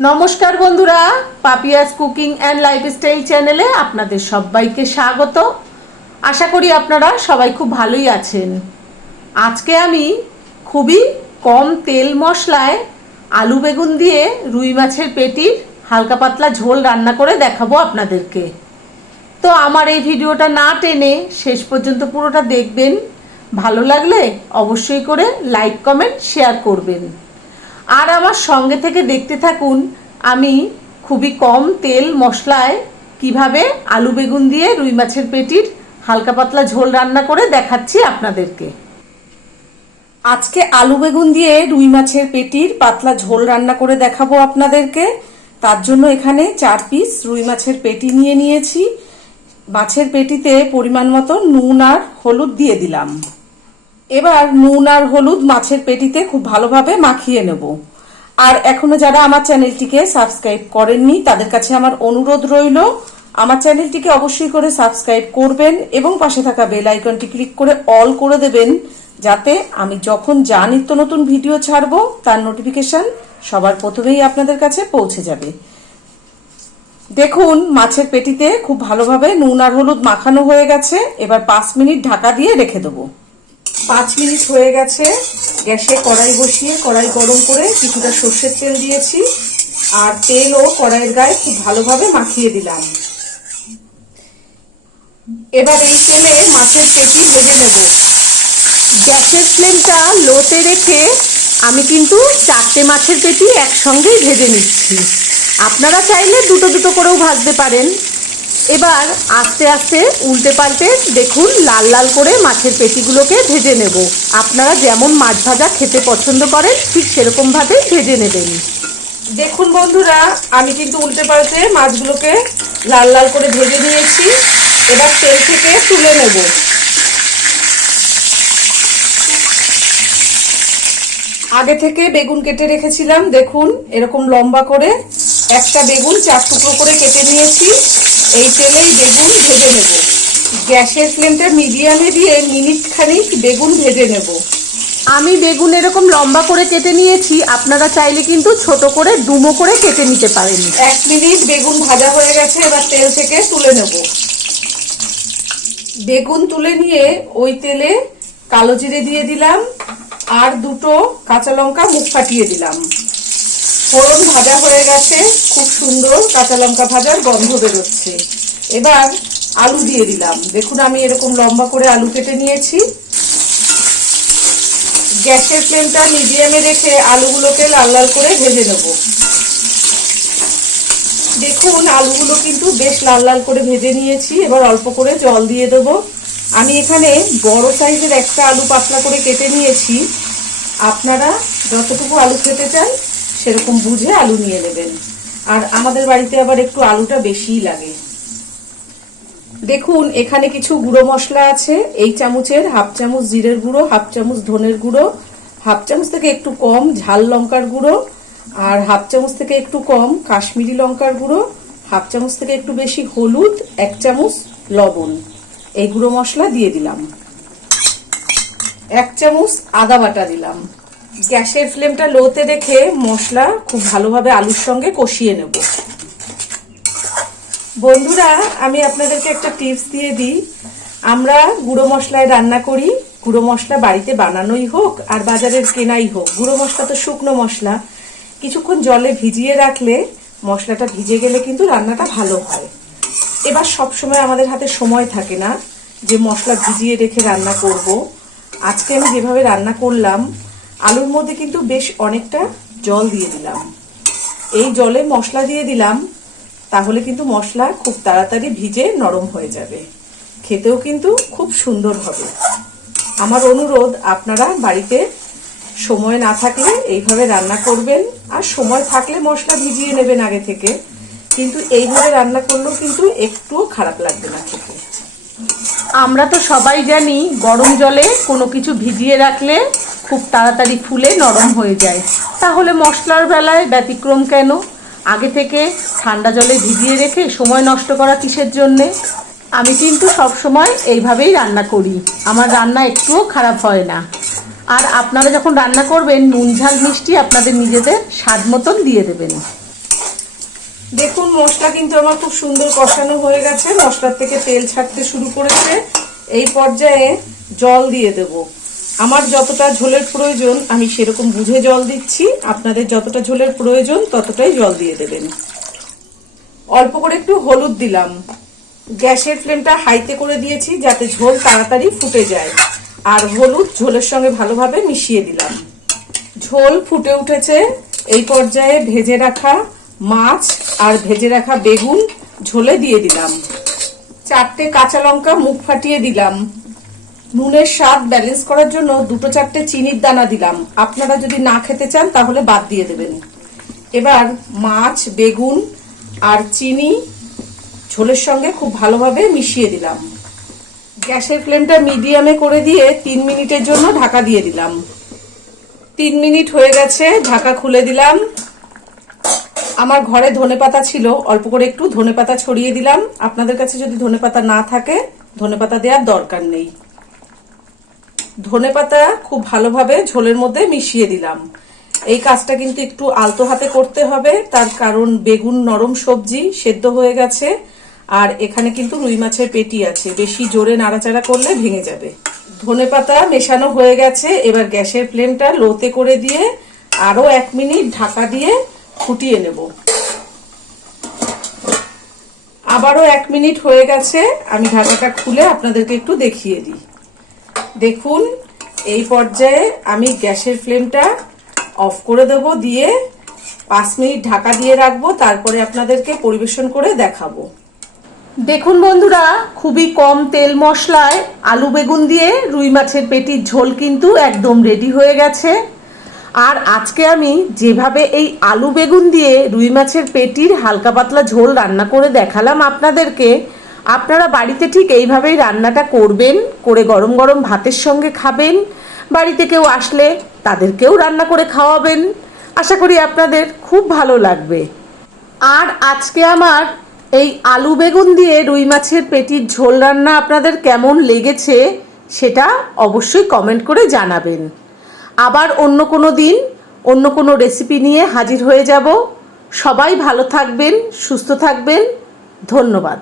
নমস্কার বন্ধুরা, Papiya's cooking and lifestyle চ্যানেলে আপনাদের সবাইকে স্বাগত। আশা করি আপনারা সবাই খুব ভালোই আছেন। আজকে আমি খুবই কম তেল মশলায় আলু বেগুন দিয়ে রুই মাছের পেটির হালকা পাতলা ঝোল রান্না করে দেখাবো আপনাদেরকে। তো আমার এই ভিডিওটা না টেনে শেষ পর্যন্ত পুরোটা দেখবেন। ভালো লাগলে অবশ্যই করে লাইক কমেন্ট শেয়ার করবেন। আর আমার সঙ্গে থেকে দেখতে থাকুন আমি খুবই কম তেল মশলায় কিভাবে আলু বেগুন দিয়ে রুই মাছের পেটির হালকা পাতলা ঝোল রান্না করে দেখাচ্ছি আপনাদেরকে। আজকে আলু বেগুন দিয়ে রুই মাছের পেটির পাতলা ঝোল রান্না করে দেখাবো আপনাদেরকে। তার জন্য এখানে 4 পিস রুই মাছের পেটি নিয়ে নিয়েছি। মাছের পেটিতে পরিমাণ মতো নুন আর হলুদ দিয়ে দিলাম। এবার নুন আর হলুদ মাছের পেটিতে খুব ভালোভাবে মাখিয়ে নেব। আর এখনো যারা আমার চ্যানেলটিকে সাবস্ক্রাইব করেননি তাদের কাছে আমার অনুরোধ রইল, আমার চ্যানেলটিকে অবশ্যই করে সাবস্ক্রাইব করবেন এবং পাশে থাকা বেল আইকনটি ক্লিক করে অল করে দেবেন, যাতে আমি যখন যা নিত্য নতুন ভিডিও ছাড়বো তার নোটিফিকেশন সবার প্রথমেই আপনাদের কাছে পৌঁছে যাবে। দেখুন মাছের পেটিতে খুব ভালোভাবে নুন আর হলুদ মাখানো হয়ে গেছে। এবার 5 মিনিট ঢাকা দিয়ে রেখে দেবো। 5 মিনিট হয়ে গেছে। গ্যাসে কড়াই বসিয়ে কড়াই গরম করে কিছুটা সর্ষের তেল দিয়েছি আর তেল ও কড়াইয়ের গায়ে খুব ভালোভাবে মাখিয়ে দিলাম। এবার এই তেলে মাছের পেটি ভেজে নেব। গ্যাসের ফ্লেমটা লোতে রেখে আমি কিন্তু 4টে মাছের পেটি একসঙ্গেই ভেজে নিচ্ছি। আপনারা চাইলে দুটো দুটো করেও ভাজতে পারেন। এবার আস্তে আস্তে উল্টে পাল্টে দেখুন লাল লাল করে মাছের পেটিগুলোকে ভেজে নেব। আপনারা যেমন মাছ ভাজা খেতে পছন্দ করেন ঠিক সেরকমভাবে ভেজে নেবেন। দেখুন বন্ধুরা, আমি কিন্তু উল্টে পাল্টে মাছগুলোকে লাল লাল করে ভেজে নিয়েছি। এবার তেল থেকে তুলে নেব। আগে থেকে বেগুন কেটে রেখেছিলাম, দেখুন এরকম লম্বা করে একটা বেগুন 4 টুকরো করে কেটে নিয়েছি। এই তেলেই বেগুন ভেজে নেব। গ্যাসের ফ্লেমটা মিডিয়ামে দিয়ে মিনিট খানিক বেগুন ভেজে নেব। আমি বেগুন এরকম লম্বা করে কেটে নিয়েছি, আপনারা চাইলে কিন্তু ছোট করে ডুমো করে কেটে নিতে পারেন। 1 মিনিট বেগুন ভাজা হয়ে গেছে, এবার তেল থেকে তুলে নেব। বেগুন তুলে নিয়ে ওই তেলে কালো জিরে দিয়ে দিলাম আর 2টো কাঁচা লঙ্কা মুখ ফাটিয়ে দিলাম। ফোড়ন ভাজা হয়ে গেছে, খুব সুন্দর কাঁচা লঙ্কা ভাজার গন্ধ বেরোচ্ছে। এবার আলু দিয়ে দিলাম। দেখুন আমি এরকম লম্বা করে আলু কেটে নিয়েছি। গ্যাসের ফ্লেমটা মিডিয়ামে রেখে আলুগুলোকে লাল লাল করে ভেজে নেব। দেখুন আলুগুলো কিন্তু বেশ লাল লাল করে ভেজে নিয়েছি। এবার অল্প করে জল দিয়ে দেবো। আমি এখানে বড় সাইজের একটা আলু পাতলা করে কেটে নিয়েছি। আপনারা যতটুকু আলু খেতে চান সেরকম বুঝে আলু নিয়ে নেবেন। আর আমাদের বাড়িতে আবার একটু আলুটা বেশিই লাগে। দেখুন এখানে কিছু গুঁড়ো মশলা আছে। এই চামচের 1/2 চামচ জিরের গুঁড়ো, 1/2 চামচ ধনের গুঁড়ো, 1/2 চামচ থেকে একটু কম ঝাল লঙ্কার গুঁড়ো, আর 1/2 চামচ থেকে একটু কম কাশ্মীরি লঙ্কার গুঁড়ো, 1/2 চামচ থেকে একটু বেশি হলুদ, 1 চামচ লবণ। এই গুঁড়ো মশলা দিয়ে দিলাম। 1 চামচ আদা বাটা দিলাম। গ্যাসের ফ্লেমটা লোতে রেখে মশলা খুব ভালোভাবে আলুর সঙ্গে কষিয়ে নেব। বন্ধুরা, আমি আপনাদেরকে একটা টিপস দিয়ে দিই। আমরা গুঁড়ো মশলায় রান্না করি। গুঁড়ো মশলা বাড়িতে বানানোই হোক আর বাজারের কেনাই হোক, গুঁড়ো মশলা তো শুকনো মশলা। কিছুক্ষণ জলে ভিজিয়ে রাখলে মশলাটা ভিজে গেলে কিন্তু রান্নাটা ভালো হয়। এবার সব সময় আমাদের হাতে সময় থাকে না যে মশলা ভিজিয়ে রেখে রান্না করব। আজকে আমি যেভাবে রান্না করলাম, আলুর মধ্যে কিন্তু বেশ অনেকটা জল দিয়ে দিলাম। এই জলে মশলা দিয়ে দিলাম, তাহলে কিন্তু মশলা খুব তাড়াতাড়ি ভিজে নরম হয়ে যাবে। খেতেও কিন্তু খুব সুন্দর হবে। আমার অনুরোধ, আপনারা বাড়িতে সময় না থাকলে এইভাবে রান্না করবেন, আর সময় থাকলে মশলা ভিজিয়ে নেবেন আগে থেকে। কিন্তু এইভাবে রান্না করলেও কিন্তু একটুও খারাপ লাগবে না খেতে। আমরা তো সবাই জানি গরম জলে কোনো কিছু ভিজিয়ে রাখলে খুব তাড়াতাড়ি ফুলে নরম হয়ে যায়। তাহলে মশলার বেলায় ব্যতিক্রম কেন? আগে থেকে ঠান্ডা জলে ভিজিয়ে রেখে সময় নষ্ট করা কিসের জন্যে? আমি কিন্তু সব সময় এইভাবেই রান্না করি। আমার রান্না একটুও খারাপ হয় না। আর আপনারা যখন রান্না করবেন নুন ঝাল মিষ্টি আপনাদের নিজেদের স্বাদ মতন দিয়ে দেবেন। দেখুন মশলা কিন্তু আমার খুব সুন্দর কষানো হয়ে গেছে, মশলার থেকে তেল ছাড়তে শুরু করেছে। এই পর্যায়ে জল দিয়ে দেব। আমার যতটা ঝোলের প্রয়োজন আমি সেরকম বুঝে জল দিচ্ছি, আপনাদের যতটা ঝোলের প্রয়োজন ততটাই জল দিয়ে দেবেন। অল্প করে একটু হলুদ দিলাম। গ্যাসের ফ্লেমটা হাইতে করে দিয়েছি যাতে ঝোল তাড়াতাড়ি ফুটে যায়, আর হলুদ ঝোলের সঙ্গে ভালোভাবে মিশিয়ে দিলাম। ঝোল ফুটে উঠেছে। এই পর্যায়ে ভেজে রাখা মাছ আর ভেজে রাখা বেগুন ঝোলে দিয়ে দিলাম। 4টে কাঁচা লঙ্কা মুখ ফাটিয়ে দিলাম। নুনের স্বাদ ব্যালেন্স করার জন্য 2-4টে চিনির দানা দিলাম। আপনারা যদি না খেতে চান তাহলে বাদ দিয়ে দেবেন। এবার মাছ, বেগুন আর চিনি ঝোলের সঙ্গে খুব ভালোভাবে মিশিয়ে দিলাম। গ্যাসের ফ্লেমটা মিডিয়ামে করে দিয়ে 3 মিনিটের জন্য ঢাকা দিয়ে দিলাম। 3 মিনিট হয়ে গেছে, ঢাকা খুলে দিলাম। আমার ঘরে ধনেপাতা ছিল, অল্প করে একটু ধনেপাতা ছড়িয়ে দিলাম। আপনাদের কাছে যদি ধনেপাতা না থাকে ধনেপাতা দেওয়ার দরকার নেই। ধনেপাতা খুব ভালোভাবে ঝোলের মধ্যে মিশিয়ে দিলাম। এই কাজটা কিন্তু একটু আলতো হাতে করতে হবে, তার কারণ বেগুন নরম সবজি, সেদ্ধ হয়ে গেছে, আর এখানে কিন্তু রুই মাছের পেটি আছে, বেশি জোরে নাড়াচাড়া করলে ভেঙে যাবে। ধনেপাতা মেশানো হয়ে গেছে। এবার গ্যাসের ফ্লেমটা লোতে করে দিয়ে আরো 1 মিনিট ঢাকা দিয়ে ফুটিয়ে নেব। আবারও 1 মিনিট হয়ে গেছে, আমি ঢাকাটা খুলে আপনাদেরকে একটু দেখিয়ে দিই। দেখুন এই পর্যায়ে আমি গ্যাসের ফ্লেমটা অফ করে দেব, দিয়ে 5 মিনিট ঢাকা দিয়ে রাখবো, তারপরে আপনাদেরকে পরিবেশন করে দেখাবো। দেখুন বন্ধুরা, খুবই কম তেল মশলায় আলু বেগুন দিয়ে রুই মাছের পেটির ঝোল কিন্তু একদম রেডি হয়ে গেছে। আর আজকে আমি যেভাবে এই আলু বেগুন দিয়ে রুই মাছের পেটির হালকা পাতলা ঝোল রান্না করে দেখালাম আপনাদেরকে, আপনারা বাড়িতে ঠিক এইভাবেই রান্নাটা করবেন, করে গরম গরম ভাতের সঙ্গে খাবেন। বাড়িতে কেউ আসলে তাদেরকেও রান্না করে খাওয়াবেন। আশা করি আপনাদের খুব ভালো লাগবে। আর আজকে আমার এই আলু বেগুন দিয়ে রুই মাছের পেটির ঝোল রান্না আপনাদের কেমন লেগেছে সেটা অবশ্যই কমেন্ট করে জানাবেন। আবার অন্য কোনো দিন অন্য কোনো রেসিপি নিয়ে হাজির হয়ে যাব। সবাই ভালো থাকবেন, সুস্থ থাকবেন। ধন্যবাদ।